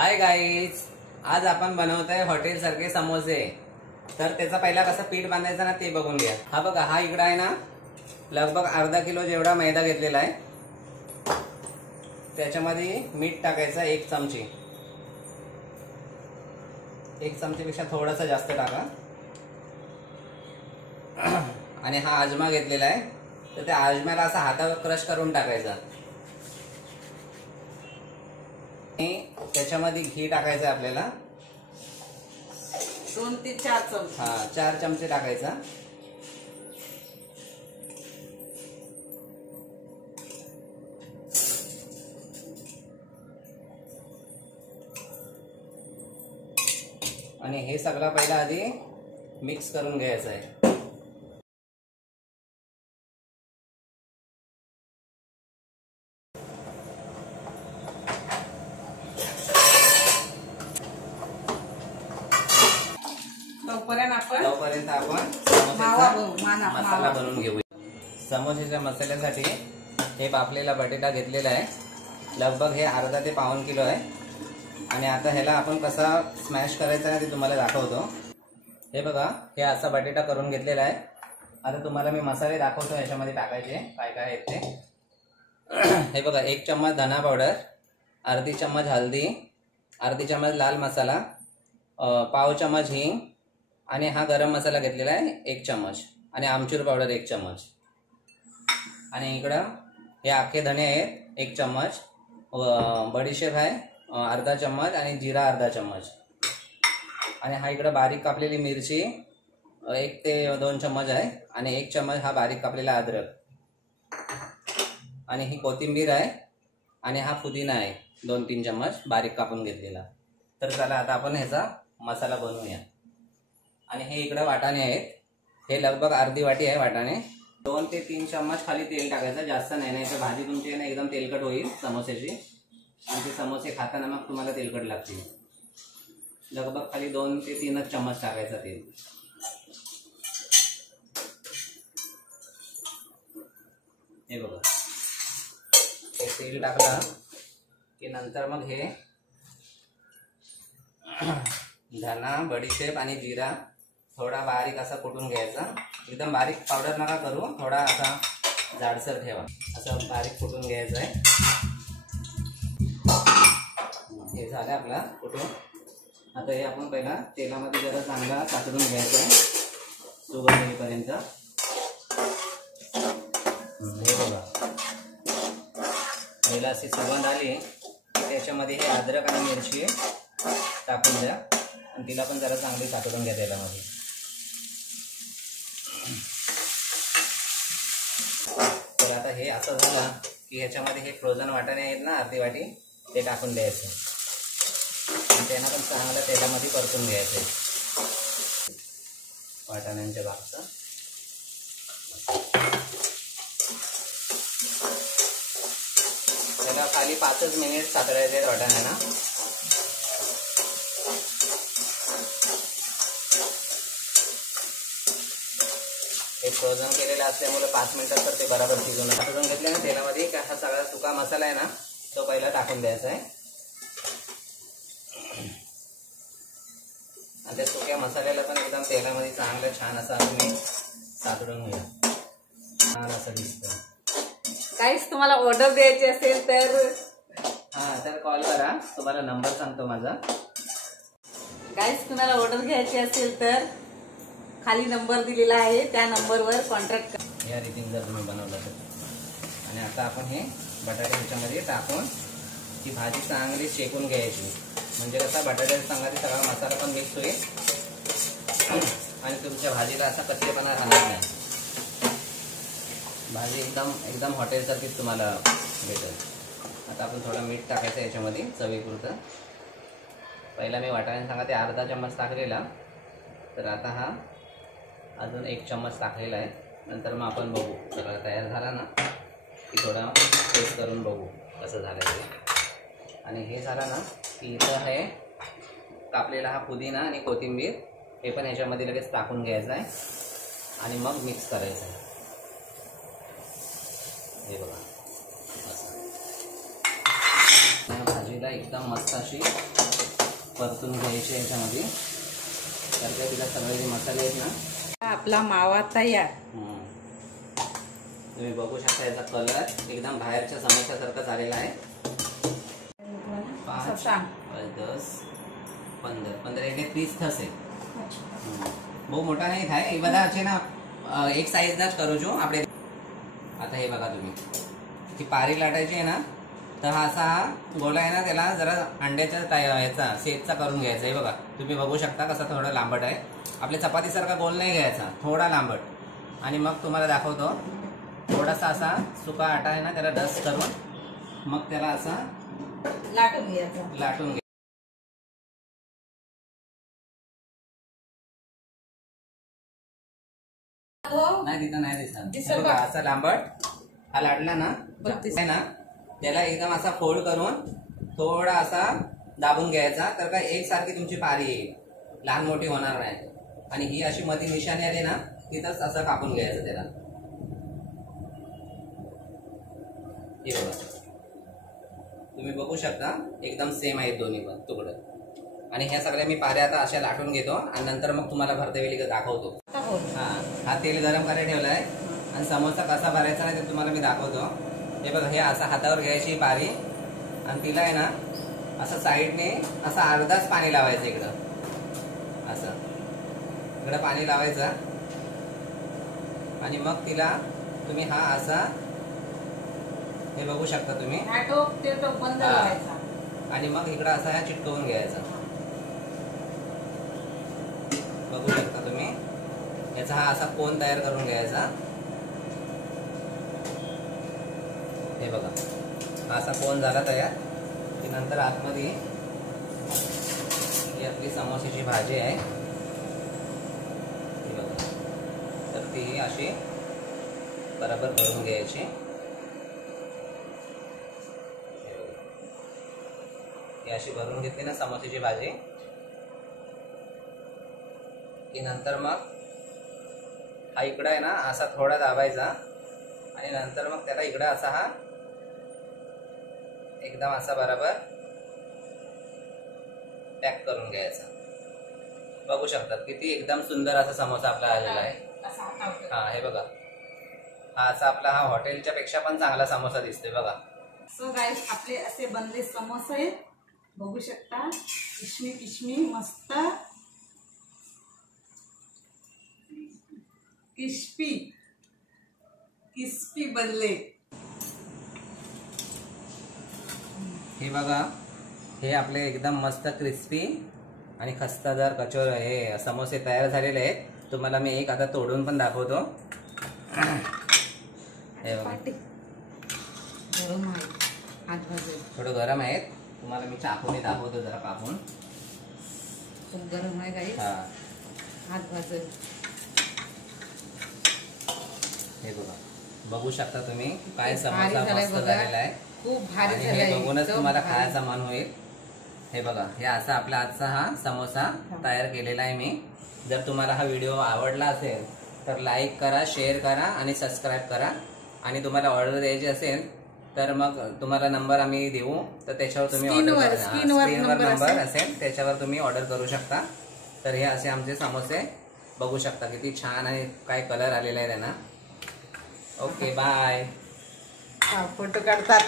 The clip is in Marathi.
हाय गाईज, आज आपण बनवतोय हॉटेल सारखे समोसे। तर त्याचा पहिला कसं पीठ बांधायचं ना ते बघून घ्या। हा बघा, हा इकडं आहे ना लगभग अर्धा किलो जेवढा मैदा घेतलेला आहे। त्याच्यामध्ये मीठ टाकायचं 1 चमची, 1 चमचीपेक्षा थोडासा जास्त टाका। आणि हा अजमा घेतलेला आहे, तर त्या अजम्याला असा हातावर क्रश करून टाकायचा। त्याच्यामध्ये घी टाकायचं आपल्याला 2 ते 4 चमचे। 4 चमचे टाकायचा। आणि हे सगळं पहिला आधी मिक्स करून घ्यायचं आहे। तोपर्यंत आपण समोसाचा मसाला बनवून घेऊया। समोसाच्या मसाल्यासाठी हे बाफलेला बटाटा घेतलेला आहे, लगभग हे अर्धा ते पाऊण किलो आहे। आणि आता ह्याला आपण कसा स्मॅश करायचा ना ते तुम्हाला दाखवतो। हे बघा, हे असा बटाटा करून घेतलेला आहे। आता तुम्हाला मी मसाले दाखवतो याच्यामध्ये टाकायचे काय काय आहेत ते। हे बघा, 1 चम्मच धना पावडर, अर्धी चम्मच हल्दी, अर्धी चम्मच लाल मसाला, पाव चम्मच हिंग, आणि हा गरम मसाला घेतलेला आहे 1 चम्मच, आणि आमचूर पावडर 1 चम्मच। आणि इकडं हे अख्खे धणे आहेत 1 चम्मच, बडीशेप आहे अर्धा चम्मच, आणि जिरा अर्धा चम्मच। आणि हा इकडं बारीक कापलेली मिरची 1 ते 2 चम्मच आहे, आणि 1 चम्मच हा बारीक कापलेला अद्रक, आणि ही कोथिंबीर आहे, आणि हा पुदिना आहे 2-3 चम्मच बारीक कापून घेतलेला। तर चला आता आपण ह्याचा मसाला बनवूया। आणि हे इकडं वाटाणे आहेत, हे लगभग अर्धी वाटी आहे वाटाणे। 2 ते 3 चम्मच खाली तेल टाकायचं, जास्त नाही, तर भाजी तुमची ना एकदम तेलकट होईल समोसेची, आणि ते समोसे खाताना मग तुम्हाला तेलकट लागतील। लगभग खाली 2 ते 3 चम्मच टाकायचं तेल। हे बघा, हे तेल टाकलं की नंतर मग हे धना, बडीशेप आणि जिरा थोडा बारीक असा कुटून घ्यायचा। एकदम बारीक पावडर नका करू, थोडा असा जाडसर ठेवा, असं बारीक कुटून घ्यायचं आहे। हे झालं आपला कुटून। आता हे आपण पहिला तेलामध्ये जरा चांगला सातडून घ्यायचं आहे सुगंध येईपर्यंत। हे बघा, पहिला अशी सुगंध आली की त्याच्यामध्ये हे अद्रक आणि मिरची टाकून द्या, आणि तिला पण जरा चांगली सातडून घ्या तेलामध्ये। तर आता हे असं झालं की ह्याच्यामध्ये हे फ्रोझन वाटाणे आहेत ना अर्धी वाटी, ते टाकून द्यायचे, आणि त्यांना पण चांगलं तेलामध्ये परतून घ्यायचे वाटाण्यांच्या भागचं। त्याला खाली 5 मिनिट सातडायचे आहेत वाटाण्यांना। हे फ्रोझन केलेलं असल्यामुळे 5 मिनिटात तर ते बरोबर शिजून घेतले ना तेलामध्ये। हा सगळा सुका मसाला आहे ना तो पहिला टाकून द्यायचा आहे, आणि त्या सुक्या मसाल्याला पण एकदम तेलामध्ये चांगलं छान असं तुम्ही सातडून घ्या, छान असं दिसतं। काहीच तुम्हाला ऑर्डर द्यायची असेल तर कॉल करा, तुम्हाला नंबर सांगतो माझा। काहीच तुम्हाला ऑर्डर घ्यायची असेल तर खाली नंबर दिलेला आहे, त्या नंबरवर कॉन्टॅक्ट करा या रीतीने जर तुम्ही बनवलं तर। आणि आता आपण हे बटाटे ह्याच्यामध्ये टाकून ती भाजी चांगली शेकून घ्यायची, म्हणजे कसा बटाट्याच्या संगाती सगळा मसाला पण मिक्स होईल, आणि तुमच्या भाजीला असा कच्चेपणा राहणार नाही। भाजी एकदम हॉटेलसारखीच तुम्हाला भेटेल। आता आपण थोडं मीठ टाकायचं याच्यामध्ये चवीपुरतं। पहिला मी वाटाण्या सांगा अर्धा चम्मच टाकलेला, तर आता हा अजून 1 चम्मच टाकलेला आहे। नंतर मग आपण बघू सगळं तयार झाला ना की थोडा टेस्ट करून बघू कसं झालं ते। आणि हे झालं ना की इथं आहे कापलेला हा पुदिना आणि कोथिंबीर, हे पण ह्याच्यामध्ये लगेच टाकून घ्यायचं आहे, आणि मग मिक्स करायचं आहे। हे बघा, असं भाजीला एकदम मस्त अशी परतून घ्यायचे याच्यामध्ये. तर काय तिला सगळे जे मसाले आहेत ना, आपला मावा तयार. तुम्ही बघू शकता याचा कलर एकदम बाहेरच्या समोसासारखा झालेला आहे. 5, 10, 15 એટલે 30 થશે. બહુ મોટા નહીં થાય એ બધા છે ને, એક સાઈઝના જ કરું છું આપણે. आता हे बघा तुम्ही, ती पारी लाटायची आहे ना, तर हा असा गोला आहे ना, त्याला जरा अंड्याच्या याचा शेपचा करून घ्यायचा. हे बघा तुम्ही बघू शकता कसा थोडा लांबट आहे. आपल्या चपातीसारखा गोल नाही घ्यायचा, थोडा लांबट. आणि मग तुम्हाला दाखवतो, थोडासा असा सुका आटा आहे ना, त्याला डस्ट करून मग त्याला असा लाटून घ्यायचा. लाटून नाही तिथं नाही दिसत. असा लांबट हा लाटला ना आहे ना, त्याला एकदम असा फोल्ड करून थोडा असा दाबून घ्यायचा. तर काय एकसारखी तुमची पारी येईल, लहान मोठी होणार नाही. आणि ही अशी मध्ये निशाणी आली ना, तिथंच असं कापून घ्यायचं त्याला. हे बघा तुम्ही बघू शकता, एकदम सेम आहेत दोन्ही पण तुकडं. आणि ह्या सगळ्या मी पाऱ्या आता अशा लाटून घेतो आणि नंतर मग तुम्हाला भरते वेळी दाखवतो. हा तेल गरम करायला ठेवलाय आणि समोसा कसा भरायचा नाही ते तुम्हाला मी दाखवतो. हे बघा, हे असं हातावर घ्यायची पारी आणि तिला आहे ना असं साईडने असं अर्धाच पाणी लावायचं. इकडं असं इकडं पाणी लावायचं आणि मग तिला तुम्ही हा असा, हे बघू शकता तुम्ही, बंद करायचा आणि मग इकडं असा हा चिटकवून घ्यायचा. बघू शकता तुम्ही, याचा हा असा कोन तयार करून घ्यायचा. हे बघा, हा असा कोन झाला तयार की नंतर आतमध्ये ही आपली समोसाची भाजी आहे. ही बघा, तर ती अशी बरोबर भरून घ्यायची. ही अशी भरून घेतली ना समोसाची भाजी की नंतर मग हा इकडं आहे ना असा थोडा दाबायचा आणि नंतर मग त्याला इकडं असा हा एकदम असा बरोबर पॅक करून घ्यायचा. बघू शकतात किती एकदम सुंदर असा समोसा आपला आलेला आहे. हा हे बघा, हा असा आपला हा हॉटेलच्या पेक्षा पण चांगला समोसा दिसतोय बघा. सो गाईस, आपले असे बनले समोसे बघू शकता, किशमी किशमी मस्त क्रिस्पी बनले. हे बघा, हे आपले एकदम मस्त क्रिस्पी आणि खस्तादार कचोरी हे समोसे तयार झालेले आहेत. तुम्हाला मी एक आता तोडून पण दाखवतो. हे बघा, थोडं गरम आहेत. तुम्हाला मी चाकूने दाखवतो, जरा कापून. खूप गरम आहे गाईस, हात भाजल. हे बघा, बघू शकता तुम्ही काय समोसा मस्त झालेला आहे. खूप भारी आणि झालाय, हे बघूनच तुम्हाला खायचा मन होईल. हे बघा, हे असा आपला आजचा हा समोसा तयार केलेला आहे मी. जर तुम्हाला हा व्हिडिओ आवडला असेल तर लाईक करा, शेअर करा आणि सबस्क्राईब करा. आणि तुम्हाला ऑर्डर द्यायची असेल तर मग तुम्हाला नंबर आम्ही देऊ, तर त्याच्यावर तुम्ही स्क्रीनवर नंबर असेल त्याच्यावर तुम्ही ऑर्डर करू शकता. तर हे असे आमचे समोसे बघू शकता, किती छान आणि काय कलर आलेला आहे त्यांना. Okay, bye. फोटो काढतात.